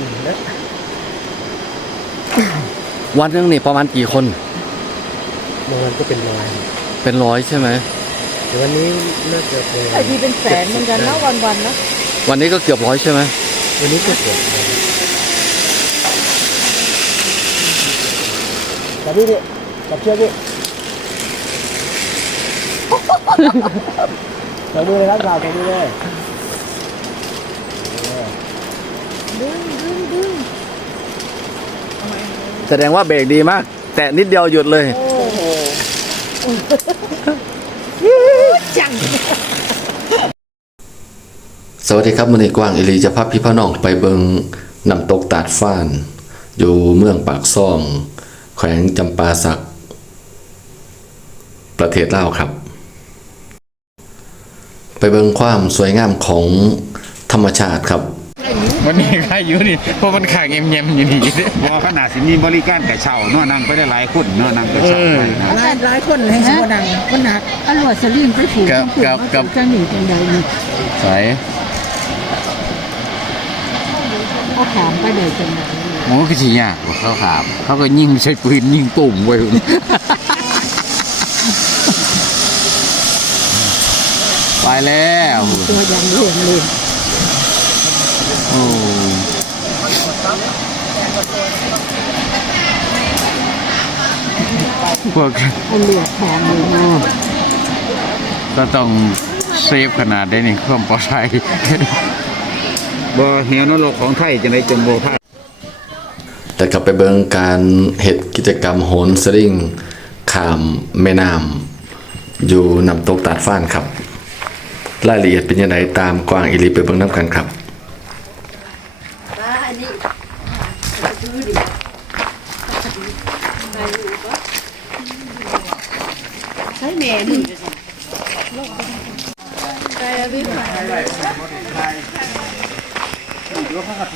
อืมแล้ววันหนึงนี่ประมาณกี่คนบางวันก็เป็นร้อยเป็นร้อยใช่ไหมแต่วันนี้น่าจะเป็นไอ้ดีเป็นแสนเหมือนกันนะวันวันๆนะวันนี้ก็เกือบร้อยใช่ไหมวันนี้ก็เกือบร้อยจับพี่ดิจับเชือกพี่จับมือเลยครับเราจับมือเลย ดึงดึงดึงแสดงว่าเบรกดีมาก แต่นิดเดียวหยุดเลย โอ้โหจังสวัสดีครับมือนี้กว้างอิลีจะพาพี่พ่อน้องไปเบิงน้ำตกตาดฟ้าน อยู่เมืองปากซ่อง แขวงจำปาสัก ประเทศลาวครับ ไปเบิงความสวยงามของธรรมชาติครับ มันมีใครอยู่นี่เพราะมันขางเงียบๆอยู่นี่บ่ขนาดสิมีบริการกระเช่าเนาะนั่งไปได้หลายคนเนาะนั่งกระเช่าไปนะหลายหลายคนให้สมดังมันหนักอร่อยสลิงไปผูกกับกับกับจะหนีกันใดนี่ใส่เขาถามไปเลยจังไดโอ้ก็สิยากกว่าเขาถาม เขาก็ยิงใช้ปืนยิงตุ่มไว้พุ่นไปแล้วตัวอย่างเรื่องเลยโอ้ พวกเอาเลือแทนเลยก็ต้องเซฟขนาดได้นี่ความปลอดภัยบ่เหวนรกของไทยจังได๋จนบ่พลาดแต่กลับไปเบิงการเหตุกิจกรรมโหนสลิงขามแม่น้ำอยู่นำตกตาดฟ้านครับ รายละเอียดเป็นยังไงตามกวางอิลีไปเบิงน้ำกันครับ ใช้แม่นี่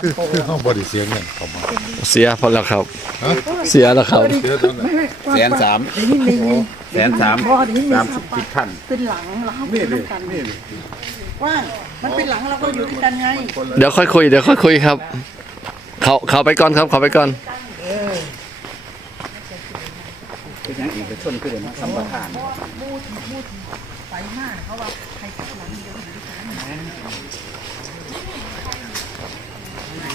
คือคือห้องบริเสียเงินเขามาเสียพอแล้วครับ เสียแล้วครับ เสียตอนนั้นแสนสามแสนสามสามสิบสิบพันเป็นหลังเรานี่เลยนี่เลยว่ามันเป็นหลังเราก็อยู่ด้วยกันไงเดี๋ยวค่อยคุยเดี๋ยวค่อยคุยครับ เขาเขาไปก่อนครับเขาไปก่อนเป็นอย่างเอกชนคือเดี๋ยวมาสัมปทาน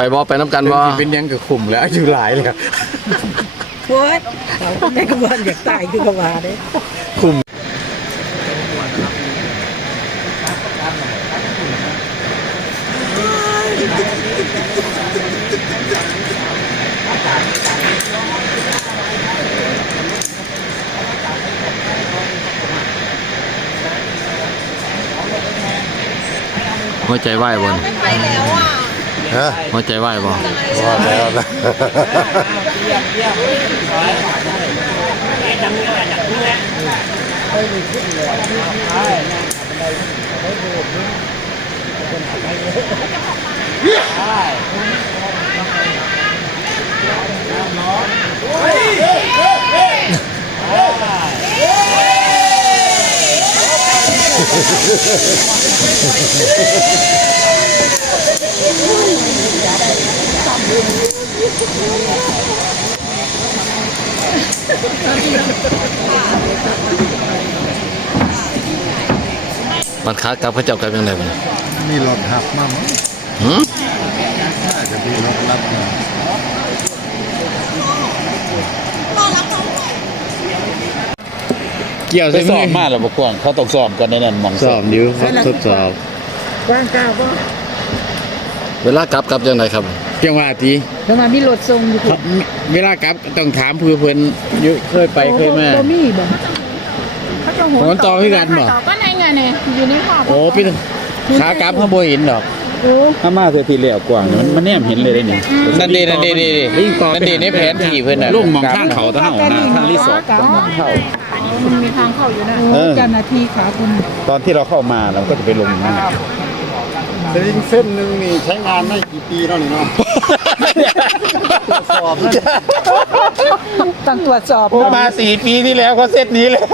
ไปบ่ไปน้ำกันบ่เป็นยังกับขุมแล้วอายุหลายเลยโอ้ยเขาก็ไม่กวนอยากตายคือกว่าเด้หัวใจไหวบ่นี่ ฮะหัวใจไหวบ่ว่าแล้วนะ มันขากลับเขาเจ้ากลับยังไงบ่นี่มีรถหับมามั้งหืมน่าจะมีรถรับมาเกี่ยวใส่สอบมาแล้วบ่กวางเขาต้องสอบก่อนในนั้นหมองสอบอยู่ทดสอบกว้างก้าวก็เวลากลับกลับยังไงครับ เพียงว่าทีแล้วมามีรถทรงอยู่เขาเวลากลับต้องถามเพื่อเพิ่นอยู่เคยไปเคยมาบ่มีบ่เขาจะโหโหนต่อคือกันบ่ก็ในไงเนี่ยอยู่ในห้องโอ้พี่ขากลับเขาบ่เห็นดอกโอ้ถ้ามาเสียทีแล้วกว้างเนี่ยมันมันแนมเห็นเลยได้นี่นั่นดีนั่นดีดีนั่นดีในแผนที่เพิ่นน่ะลุงมองทางเขาตะเฮานะทางรีสอร์ทตรงทางเข้ามันมีทางเข้าอยู่นะเออเจ้าหน้าที่ขาคุณตอนที่เราเข้ามาเราก็จะไปลงนั่นน่ะ สลิงเส้นหนึ่งนี่ใช้งานได้กี่ปีแล้วนี่เนาะสอบนะ ต้องตรวจสอบ ผมมาสี่ปีที่แล้วก็เซตนี้เลย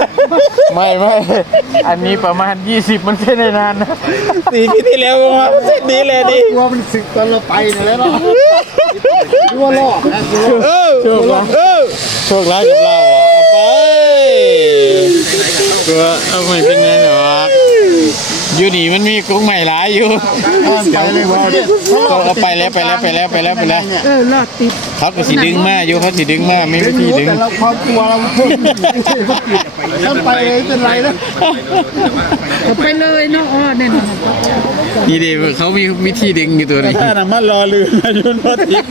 ไม่ไม่ อันนี้ประมาณ 20 มันใช่ในนานนะสี่ปีที่แล้วก็มาเซตนี้เลยดิกลัวมันสึกตอนเราไปนี่แหละเนาะกลัวรอดนะกลัวรอดเออโชคร้ายโชคร้ายกับเราอะเอาไปตัวเอาไม่เป็นไงหร อกอยู่นี่มันมีกุ้งใหม่หลายอยู่ไปเลยว่าก็เอาไปแล้วไปแล้วไปแล้วไปแล้วไปแล้วเออรอดติดเขาก็สิดึงมาอยู่เขาสิดึงมาไม่มีที่ดึงแต่เราความกลัวเราเพิ่มถ้าไปเลยเป็นไรนะก็ไปเลยเนาะอ้อเนี่ยนะนี่ดิเขามีวิธีดึงอยู่ตัวนี้ถ้าน้ำมันรอลืมอายุนพอทิพย์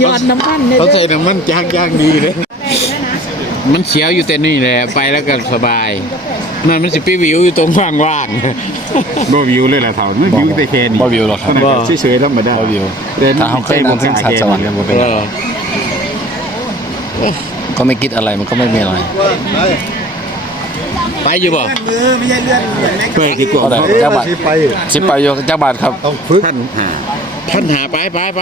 หยอดน้ำมันเนี่ยเขาใส่น้ำมันยางยางดีเลยมันเขียวอยู่แต่นี่แหละไปแล้วก็สบาย นั่นมันสิไปวิวอยู่ตรงว่างว่างบ่วิวเลยแหละเถ่ามันวิวแต่แค่นี้บ่วิวหรอกครับบ่เฉยๆธรรมดาบ่วิวแต่ถ้าเขาเคยนำถึงชาติสวรรค์กันบ่เป็นเอไรอก็ไม่คิดอะไรมันก็ไม่มีอะไรไปอยู่บ่ไปดีกว่าเอาแต่เจ้าบาทที่ไปสิบไปโยเจ้าบาทครับต้องฝึกท่านหาท่านหาไปไปไป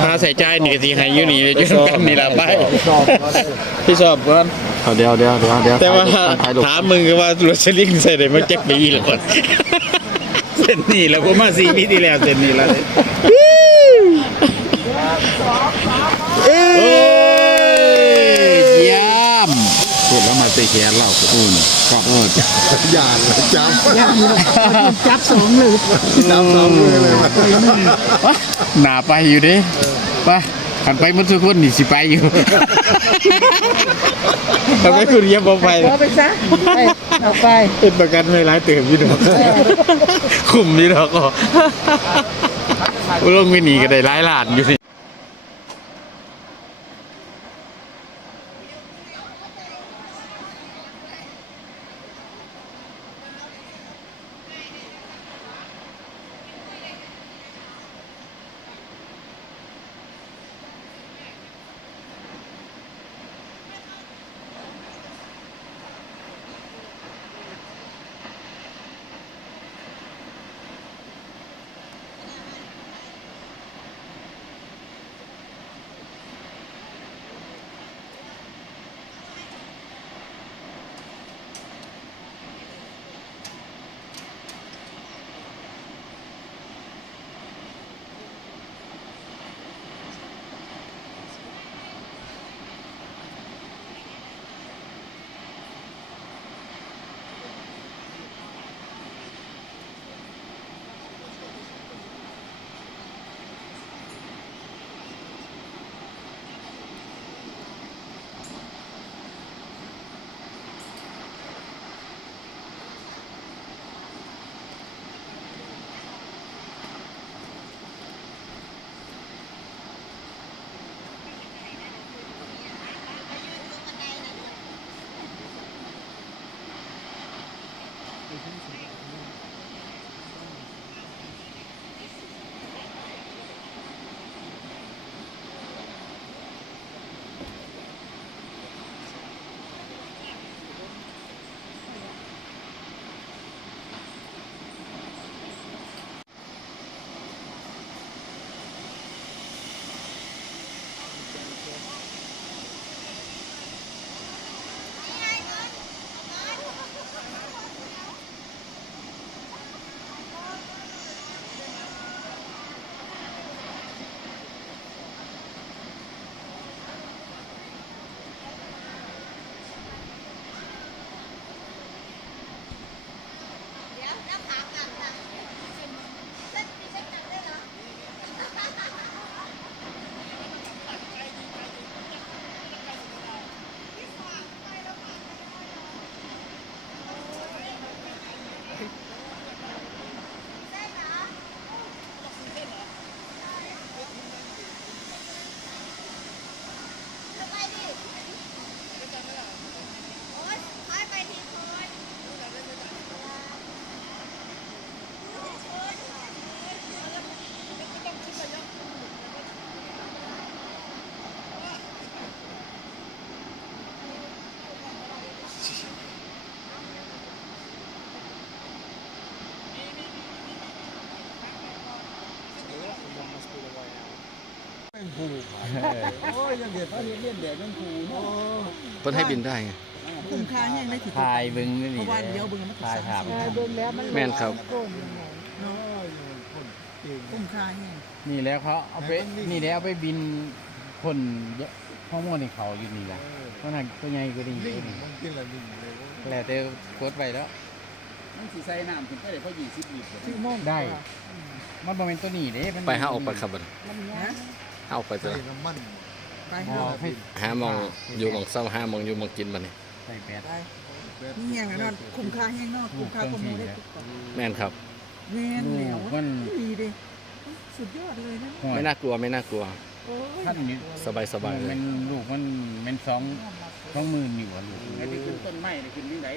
พาใส่ใจนี่ก็สิให้อยู่นี่เลยจุดกันนี่ล่ะไปสอบมาเลยพี่สอบก่อน เอาเดี๋ยวเดี๋ยวเดี๋ยวเดี๋ยวแต่ว่าถ่ายรูปถามมึงก็ว่าโรสลิงใส่ได้มาเจ็ดปีแล้วก่อนเส้นนี้แล้วผมมาสี่ปีที่แล้วเส้นนี้แล้วเลยโอ้ยเยี่ยมพูดแล้วมาเตะแขนเล่าพูดก็เอออย่าเลยจำอย่างนี้จับสองหรือจำสองมือเลยว่ะหนาไปอยู่เดิไป ขันไปมันทุกคนนี่สิไปอยู่ ขันไปคุณเยี่ยมบ่ไปเอาไปซะไปเอาไปเป็นประกันไม่ร้ายเติมอยู่ดอกคุมนี่ดอกก็ลงไม่หนีก็ได้ร้ายหลานอยู่สิ เป็นผูโอ้ยยังเด็ดเรียนเรียนแดดยังผูเนาะเพิ่นให้บินได้ไงคุ้มค่าแห้งได้ถึงถ่ายเบิ่งนี่เพนี่ราะว่าเดี๋ยวเบิ่งมันถ่ายถามเบิ่งแล้วมันแม่นครับเนาะคนเก่งคุ้มค่าแห้งนี่แล้วเขาเอาไปนี่แล้วเอาไปบินคนเยอะข้อมูลในเขาอยู่นี่แหละเพราะนั้นตัวใหญ่ก็ดีลิงมันกินอะไรลิงเลยแล้วแต่กดไปแล้วมันสิใส่น้ำถึงไปได้เพราะ20ลิตรชื่อโม่งได้มันบ่เป็นตัวนี้เด้มันไปห้าออกไปครับบัดนะห้าออกไปเถใส่อะน้ำมันไปอ๋เถออะให้หามองอยู่หมองเศร้าหามองอยู่หมองกินบัดนี้ใส่แปด ไปนี่ยังนะคุ้มค่าแห้งเนาะคุ้มค่าคนมูได้ทุกคนแม่นครับ แม่นลูแล้วกมัน ดีดิสุดยอดเลยนะห่วยไม่น่ากลัวไม่น่ากลัว โอ้ยท่านนี้สบายสบายเลมัย นลูกมันเป็นสองสองหมื่นอยู่อะลูกไอ้ที่ขึ้นต้นไม้นี่ขึ้นที่ไหน